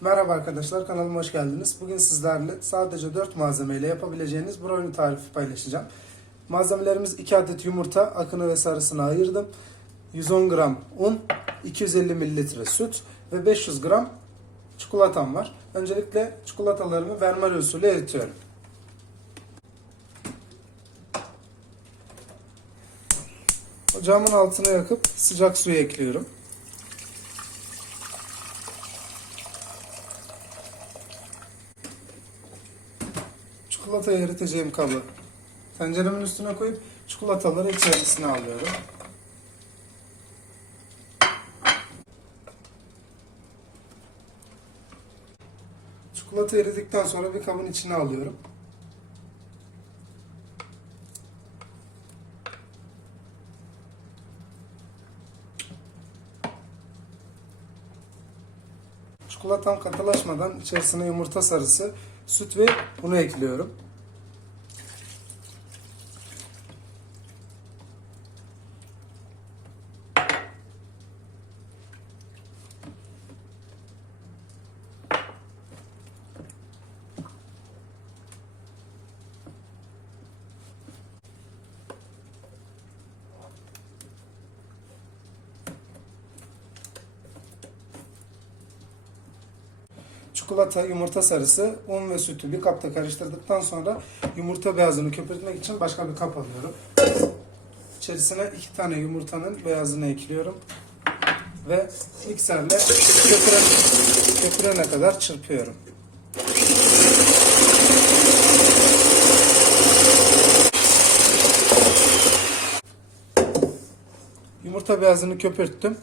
Merhaba arkadaşlar kanalıma hoş geldiniz. Bugün sizlerle sadece 4 malzemeyle yapabileceğiniz brownie tarifi paylaşacağım. Malzemelerimiz 2 adet yumurta, akını ve sarısını ayırdım. 110 gram un, 250 mililitre süt ve 500 gram çikolatam var. Öncelikle çikolatalarımı vermel usulü eritiyorum. Ocağımın altına yakıp sıcak suyu ekliyorum. Çikolatayı eriteceğim kabı tenceremin üstüne koyup çikolataları içerisine alıyorum. Çikolata eridikten sonra bir kabın içine alıyorum. Çikolatam katılaşmadan içerisine yumurta sarısı, süt ve unu ekliyorum. Çikolata, yumurta sarısı, un ve sütü bir kapta karıştırdıktan sonra yumurta beyazını köpürtmek için başka bir kap alıyorum. İçerisine iki tane yumurtanın beyazını ekliyorum. Ve mikserle köpürene, köpürene kadar çırpıyorum. Yumurta beyazını köpürttüm.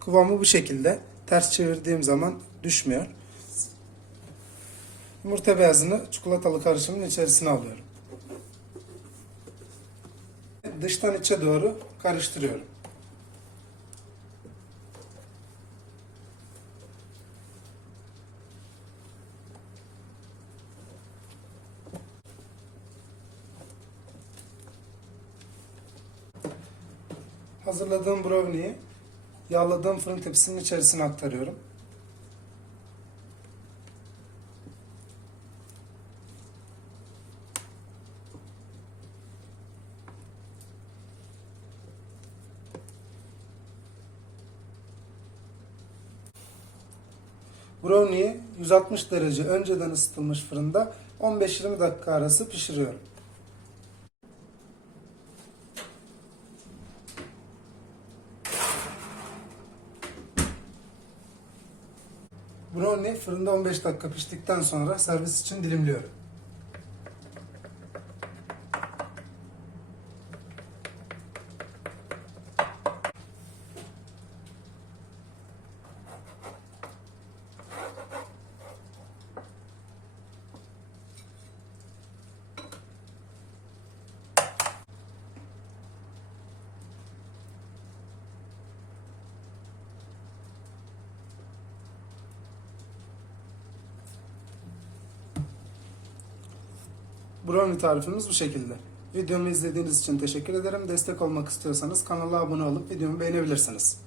Kıvamı bu şekilde. Ters çevirdiğim zaman düşmüyor. Yumurta beyazını çikolatalı karışımın içerisine alıyorum. Dıştan içe doğru karıştırıyorum. Hazırladığım brownie'yi yağladığım fırın tepsisinin içerisine aktarıyorum. Brownie'yi 160 derece önceden ısıtılmış fırında 15-20 dakika arası pişiriyorum. Brownie fırında 15 dakika piştikten sonra servis için dilimliyorum. Brownie tarifimiz bu şekilde. Videomu izlediğiniz için teşekkür ederim. Destek olmak istiyorsanız kanala abone olup videomu beğenebilirsiniz.